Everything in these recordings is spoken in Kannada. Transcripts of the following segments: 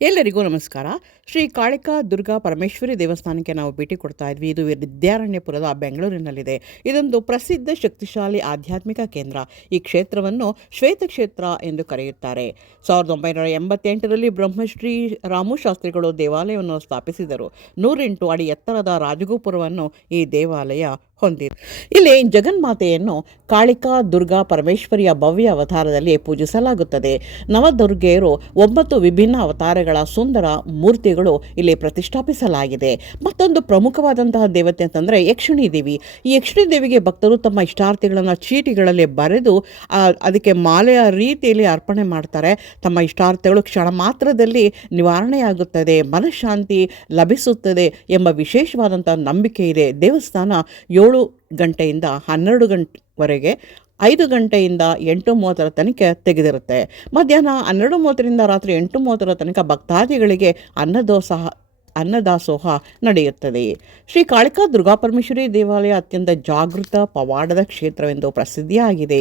ಎಲ್ಲರಿಗೂ ನಮಸ್ಕಾರ. ಶ್ರೀ ಕಾಳಿಕಾ ದುರ್ಗಾ ಪರಮೇಶ್ವರಿ ದೇವಸ್ಥಾನಕ್ಕೆ ನಾವು ಭೇಟಿ ಕೊಡ್ತಾ ಇದ್ವಿ. ಇದು ವಿದ್ಯಾರಣ್ಯಪುರದ ಬೆಂಗಳೂರಿನಲ್ಲಿದೆ. ಇದೊಂದು ಪ್ರಸಿದ್ಧ ಶಕ್ತಿಶಾಲಿ ಆಧ್ಯಾತ್ಮಿಕ ಕೇಂದ್ರ. ಈ ಕ್ಷೇತ್ರವನ್ನು ಶ್ವೇತ ಕ್ಷೇತ್ರ ಎಂದು ಕರೆಯುತ್ತಾರೆ. 1988ರಲ್ಲಿ ಬ್ರಹ್ಮಶ್ರೀ ರಾಮು ಶಾಸ್ತ್ರಿಗಳು ದೇವಾಲಯವನ್ನು ಸ್ಥಾಪಿಸಿದರು. 108 ಅಡಿ ಎತ್ತರದ ರಾಜಗೋಪುರವನ್ನು ಈ ದೇವಾಲಯ ಹೊಂದಿದೆ. ಇಲ್ಲಿ ಜಗನ್ಮಾತೆಯನ್ನು ಕಾಳಿಕಾ ದುರ್ಗಾ ಪರಮೇಶ್ವರಿಯ ಭವ್ಯ ಅವತಾರದಲ್ಲಿ ಪೂಜಿಸಲಾಗುತ್ತದೆ. ನವದುರ್ಗೆಯರು 9 ವಿಭಿನ್ನ ಅವತಾರಗಳ ಸುಂದರ ಮೂರ್ತಿಗಳು ಇಲ್ಲಿ ಪ್ರತಿಷ್ಠಾಪಿಸಲಾಗಿದೆ. ಮತ್ತೊಂದು ಪ್ರಮುಖವಾದಂತಹ ದೇವತೆ ಅಂತಂದರೆ ಯಕ್ಷಿಣಿ ದೇವಿ. ಈ ಯಕ್ಷಿಣಿ ದೇವಿಗೆ ಭಕ್ತರು ತಮ್ಮ ಇಷ್ಟಾರ್ಥಿಗಳನ್ನು ಚೀಟಿಗಳಲ್ಲಿ ಬರೆದು ಅದಕ್ಕೆ ಮಾಲೆಯ ರೀತಿಯಲ್ಲಿ ಅರ್ಪಣೆ ಮಾಡ್ತಾರೆ. ತಮ್ಮ ಇಷ್ಟಾರ್ಥಗಳು ಕ್ಷಣ ಮಾತ್ರದಲ್ಲಿ ನಿವಾರಣೆಯಾಗುತ್ತದೆ, ಮನಃಶಾಂತಿ ಲಭಿಸುತ್ತದೆ ಎಂಬ ವಿಶೇಷವಾದಂಥ ನಂಬಿಕೆ ಇದೆ. ದೇವಸ್ಥಾನ 7 ಗಂಟೆಯಿಂದ 12 ಗಂಟೆವರೆಗೆ, 5 ಗಂಟೆಯಿಂದ 8:30 ತನಕ ತೆಗೆದಿರುತ್ತೆ. ಮಧ್ಯಾಹ್ನ 12:30ರಿಂದ ರಾತ್ರಿ 8:30 ತನಕ ಭಕ್ತಾದಿಗಳಿಗೆ ಅನ್ನದಾಸೋಹ ನಡೆಯುತ್ತದೆ. ಶ್ರೀ ಕಾಳಿಕಾ ದುರ್ಗಾಪರಮೇಶ್ವರಿ ದೇವಾಲಯ ಅತ್ಯಂತ ಜಾಗೃತ ಪವಾಡದ ಕ್ಷೇತ್ರವೆಂದು ಪ್ರಸಿದ್ಧಿಯಾಗಿದೆ.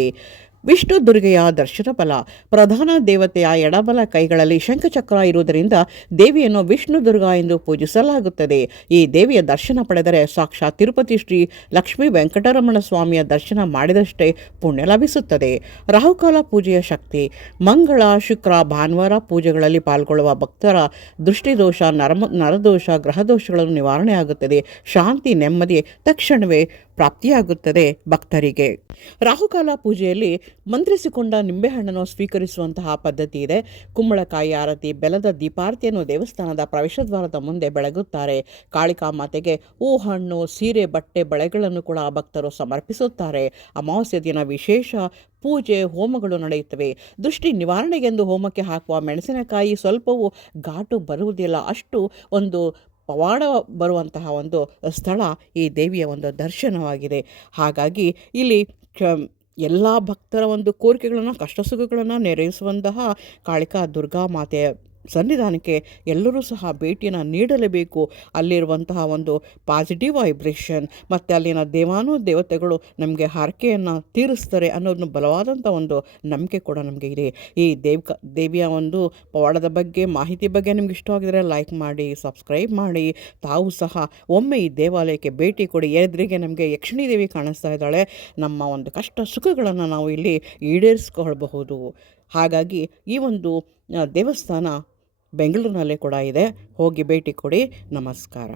ವಿಷ್ಣು ದುರ್ಗೆಯ ದರ್ಶನ ಫಲ. ಪ್ರಧಾನ ದೇವತೆಯ ಎಡಬಲ ಕೈಗಳಲ್ಲಿ ಶಂಖಚಕ್ರ ಇರುವುದರಿಂದ ದೇವಿಯನ್ನು ವಿಷ್ಣು ದುರ್ಗಾ ಎಂದು ಪೂಜಿಸಲಾಗುತ್ತದೆ. ಈ ದೇವಿಯ ದರ್ಶನ ಪಡೆದರೆ ಸಾಕ್ಷಾತ್ ತಿರುಪತಿ ಶ್ರೀ ಲಕ್ಷ್ಮೀ ವೆಂಕಟರಮಣ ಸ್ವಾಮಿಯ ದರ್ಶನ ಮಾಡಿದಷ್ಟೇ ಪುಣ್ಯ ಲಭಿಸುತ್ತದೆ. ರಾಹುಕಾಲ ಪೂಜೆಯ ಶಕ್ತಿ. ಮಂಗಳ, ಶುಕ್ರ, ಭಾನುವಾರ ಪೂಜೆಗಳಲ್ಲಿ ಪಾಲ್ಗೊಳ್ಳುವ ಭಕ್ತರ ದೃಷ್ಟಿದೋಷ, ನರದೋಷ, ಗ್ರಹದೋಷಗಳನ್ನು ನಿವಾರಣೆಯಾಗುತ್ತದೆ. ಶಾಂತಿ, ನೆಮ್ಮದಿ ತಕ್ಷಣವೇ ಪ್ರಾಪ್ತಿಯಾಗುತ್ತದೆ ಭಕ್ತರಿಗೆ. ರಾಹುಕಾಲ ಪೂಜೆಯಲ್ಲಿ ಮಂತ್ರಿಸಿಕೊಂಡ ನಿಂಬೆಹಣ್ಣನ್ನು ಸ್ವೀಕರಿಸುವಂತಹ ಪದ್ಧತಿ ಇದೆ. ಕುಂಬಳಕಾಯಿ ಆರತಿ, ಬೆಲ್ಲದ ದೀಪಾರತಿಯನ್ನು ದೇವಸ್ಥಾನದ ಪ್ರವೇಶದ್ವಾರದ ಮುಂದೆ ಬೆಳಗುತ್ತಾರೆ. ಕಾಳಿಕಾ ಮಾತೆಗೆ ಹೂ, ಹಣ್ಣು, ಸೀರೆ, ಬಟ್ಟೆ, ಬಳೆಗಳನ್ನು ಕೂಡ ಭಕ್ತರು ಸಮರ್ಪಿಸುತ್ತಾರೆ. ಅಮಾವಾಸ್ಯ ದಿನ ವಿಶೇಷ ಪೂಜೆ, ಹೋಮಗಳು ನಡೆಯುತ್ತವೆ. ದೃಷ್ಟಿ ನಿವಾರಣೆಗೆಂದು ಹೋಮಕ್ಕೆ ಹಾಕುವ ಮೆಣಸಿನಕಾಯಿ ಸ್ವಲ್ಪವೂ ಘಾಟು ಬರುವುದಿಲ್ಲ. ಅಷ್ಟು ಒಂದು ಪವಾಡ ಬರುವಂತಹ ಒಂದು ಸ್ಥಳ ಈ ದೇವಿಯ ಒಂದು ದರ್ಶನವಾಗಿದೆ. ಹಾಗಾಗಿ ಇಲ್ಲಿ ಎಲ್ಲ ಭಕ್ತರ ಒಂದು ಕೋರಿಕೆಗಳನ್ನು, ಕಷ್ಟ ಸುಖಗಳನ್ನು ನೆರವೇರಿಸುವಂತಹ ಕಾಳಿಕಾ ದುರ್ಗಾ ಮಾತೆಯ ಸನ್ನಿಧಾನಕ್ಕೆ ಎಲ್ಲರೂ ಸಹ ಭೇಟಿಯನ್ನು ನೀಡಲೇಬೇಕು. ಅಲ್ಲಿರುವಂತಹ ಒಂದು ಪಾಸಿಟಿವ್ ವೈಬ್ರೇಷನ್ ಮತ್ತು ಅಲ್ಲಿನ ದೇವತೆಗಳು ನಮಗೆ ಹರಕೆಯನ್ನು ತೀರಿಸ್ತಾರೆ ಅನ್ನೋದನ್ನು ಬಲವಾದಂಥ ಒಂದು ನಂಬಿಕೆ ಕೂಡ ನಮಗೆ ಇದೆ. ಈ ದೇವಿಯ ಒಂದು ಪವಾಡದ ಬಗ್ಗೆ, ಮಾಹಿತಿ ಬಗ್ಗೆ ನಿಮ್ಗೆ ಇಷ್ಟವಾಗಿದ್ದರೆ ಲೈಕ್ ಮಾಡಿ, ಸಬ್ಸ್ಕ್ರೈಬ್ ಮಾಡಿ. ತಾವು ಸಹ ಒಮ್ಮೆ ಈ ದೇವಾಲಯಕ್ಕೆ ಭೇಟಿ ಕೊಡಿ. ಎದುರಿಗೆ ನಮಗೆ ಯಕ್ಷಿಣಿ ದೇವಿ ಕಾಣಿಸ್ತಾ ಇದ್ದಾಳೆ. ನಮ್ಮ ಒಂದು ಕಷ್ಟ ಸುಖಗಳನ್ನು ನಾವು ಇಲ್ಲಿ ಈಡೇರಿಸ್ಕೊಳ್ಬಹುದು. ಹಾಗಾಗಿ ಈ ಒಂದು ದೇವಸ್ಥಾನ ಬೆಂಗಳೂರಿನಲ್ಲೇ ಕೂಡ ಇದೆ. ಹೋಗಿ ಭೇಟಿ ಕೊಡಿ. ನಮಸ್ಕಾರ.